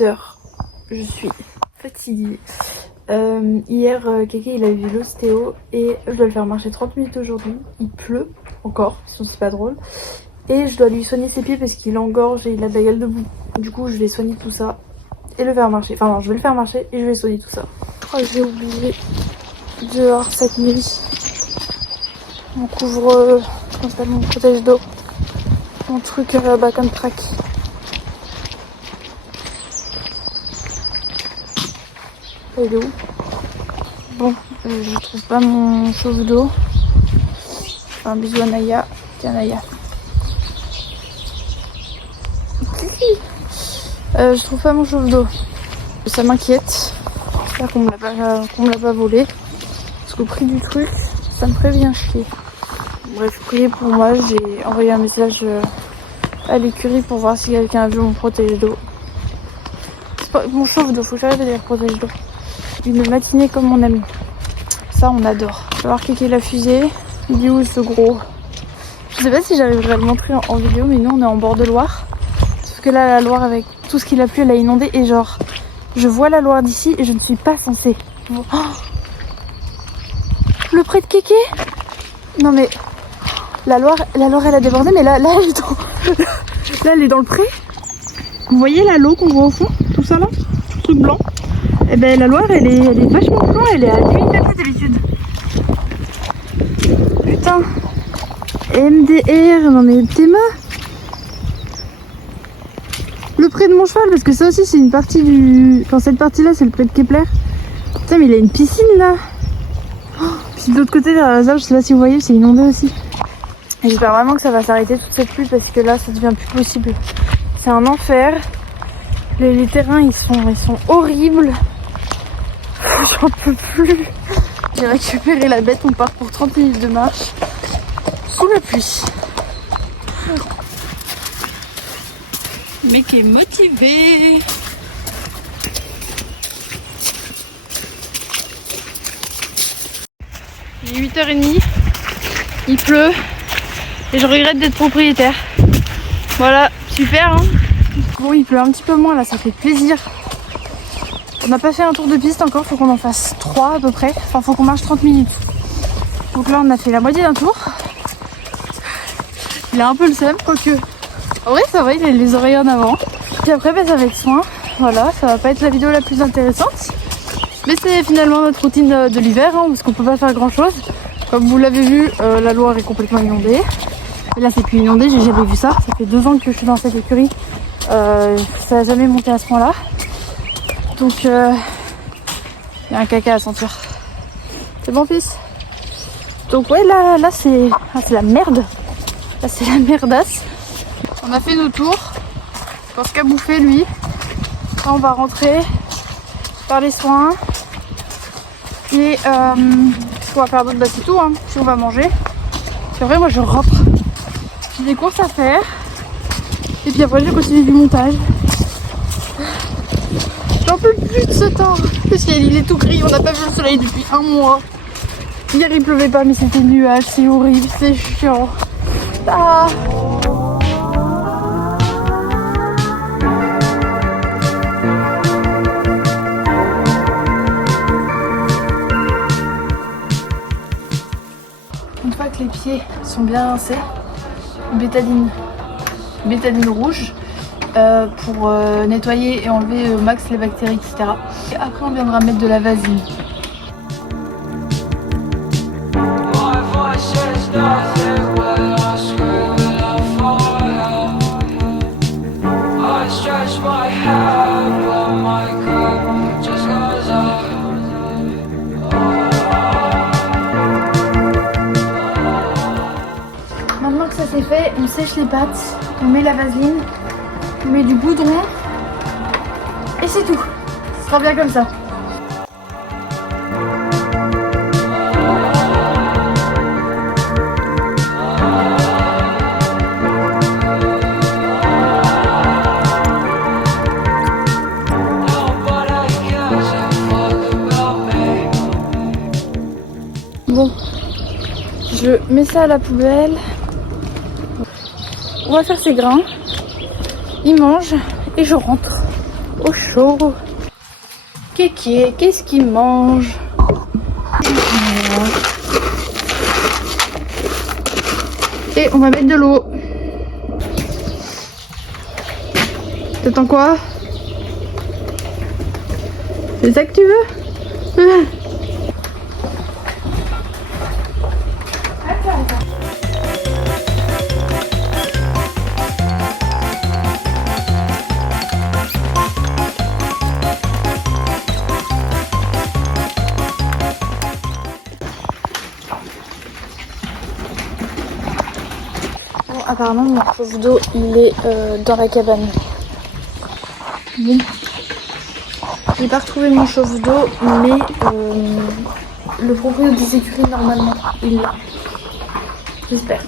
8h. Je suis fatiguée. Hier, Kéké il a vu l'ostéo et je dois le faire marcher 30 minutes aujourd'hui. Il pleut encore, sinon c'est pas drôle. Et je dois lui soigner ses pieds parce qu'il engorge et il a de la gueule de boue. Du coup, je vais soigner tout ça et le faire marcher. Enfin, non, je vais le faire marcher et je vais soigner tout ça. Je crois que j'ai oublié dehors cette nuit mon couvre, comment ça s'appelle, mon protège d'eau, mon truc back on track. Il est où? Bon, je trouve pas mon chauffe d'eau. Un bisou à Naya. Tiens Naya. Je trouve pas mon chauffe d'eau. Ça m'inquiète. J'espère qu'on me l'a pas volé. Parce qu'au prix du truc, ça me ferait bien chier. Bref, priez pour moi. J'ai envoyé un message à l'écurie pour voir si quelqu'un a vu mon protège d'eau. C'est pas mon chauffe d'eau, faut que j'arrive à dire protège d'eau. Une matinée comme on aime. Ça, on adore. Je vais voir Kéké la fusée. Il est où ce gros? Je sais pas si j'arriverai à le montrer en vidéo, mais nous on est en bord de Loire. Sauf que là, la Loire, avec tout ce qu'il a plu, elle a inondé. Et genre, je vois la Loire d'ici et je ne suis pas censée. Oh, le pré de Kéké? Non mais, la Loire elle a débordé, mais là elle est dans, là, elle est dans le pré. Vous voyez là l'eau qu'on voit au fond? Tout ça là? Tout le truc blanc. Et ben la Loire elle est vachement blanche, elle est à 8 mètres d'altitude. Putain. MDR, non mais t'es ma. Le pré de mon cheval, parce que ça aussi c'est une partie du... Enfin cette partie là c'est le pré de Kepler. Putain mais il a une piscine là. Oh, puis de l'autre côté derrière la zone, je sais pas si vous voyez, c'est inondé aussi. J'espère vraiment que ça va s'arrêter toute cette pluie parce que là ça devient plus possible. C'est un enfer. Les terrains ils sont horribles. J'en peux plus. J'ai récupéré la bête, on part pour 30 minutes de marche sous la pluie. Mec est motivé. Il est 8h30, il pleut et je regrette d'être propriétaire. Voilà, super hein. Bon, il pleut un petit peu moins là, ça fait plaisir. On n'a pas fait un tour de piste encore, faut qu'on en fasse 3 à peu près. Enfin, faut qu'on marche 30 minutes. Donc là, on a fait la moitié d'un tour. Il a un peu le seum, quoique. En vrai, ça va, il a les oreilles en avant. Puis après, bah, ça va être soin. Voilà, ça va pas être la vidéo la plus intéressante. Mais c'est finalement notre routine de l'hiver, hein, parce qu'on peut pas faire grand chose. Comme vous l'avez vu, la Loire est complètement inondée. Et là, c'est plus inondé, j'ai jamais vu ça. Ça fait 2 ans que je suis dans cette écurie. Ça n'a jamais monté à ce point-là. Donc, il y a un caca à sentir. C'est bon, fils? Donc, ouais, là c'est la merde. Là, c'est la merdasse. On a fait nos tours. Je pense qu'à bouffer, lui. Là, on va rentrer, faire les soins. Et ce qu'on va faire d'autre, bah, c'est tout. Hein. Si on va manger. C'est vrai, moi, je rentre. J'ai des courses à faire. Et puis après, je continue du montage. J'en peux plus de ce temps. Le ciel il est tout gris, on n'a pas vu le soleil depuis 1 mois. Hier il pleuvait pas mais c'était nuage, c'est horrible, c'est chiant. Ah. Une fois que les pieds sont bien rincés, bétadine rouge. Pour nettoyer et enlever au max les bactéries, etc. Et après on viendra mettre de la vaseline. Maintenant que ça c'est fait, on sèche les pattes, on met la vaseline. On met du goudron et c'est tout. Ce sera bien comme ça. Bon, je mets ça à la poubelle. On va faire ces grains. Il mange et je rentre. au chaud. Kéké, qu'est-ce qu'il mange? Voilà. Et on va mettre de l'eau. T'attends quoi? C'est ça que tu veux? Bon, apparemment mon chauffe d'eau il est dans la cabane. Bon. J'ai pas retrouvé mon chauffe d'eau, mais le propriétaire des écuries normalement il l'a. J'espère.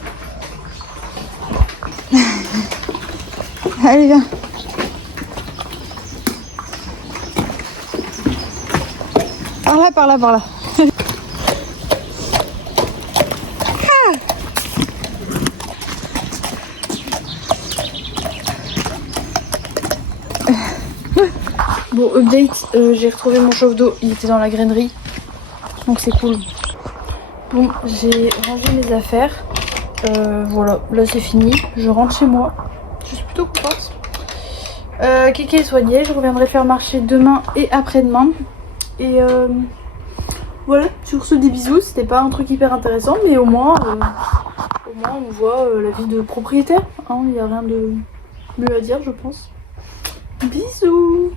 Allez viens. Par là, par là, par là. Bon, update, j'ai retrouvé mon chauffe d'eau, il était dans la grainerie, donc c'est cool. Bon, j'ai rangé mes affaires, voilà, là c'est fini, je rentre chez moi, je suis plutôt contente. Kéké est soigné, je reviendrai faire marcher demain et après-demain. Et voilà, sur ce des bisous, c'était pas un truc hyper intéressant, mais au moins on voit la vie de propriétaire, hein, il n'y a rien de mieux à dire je pense. Bisous.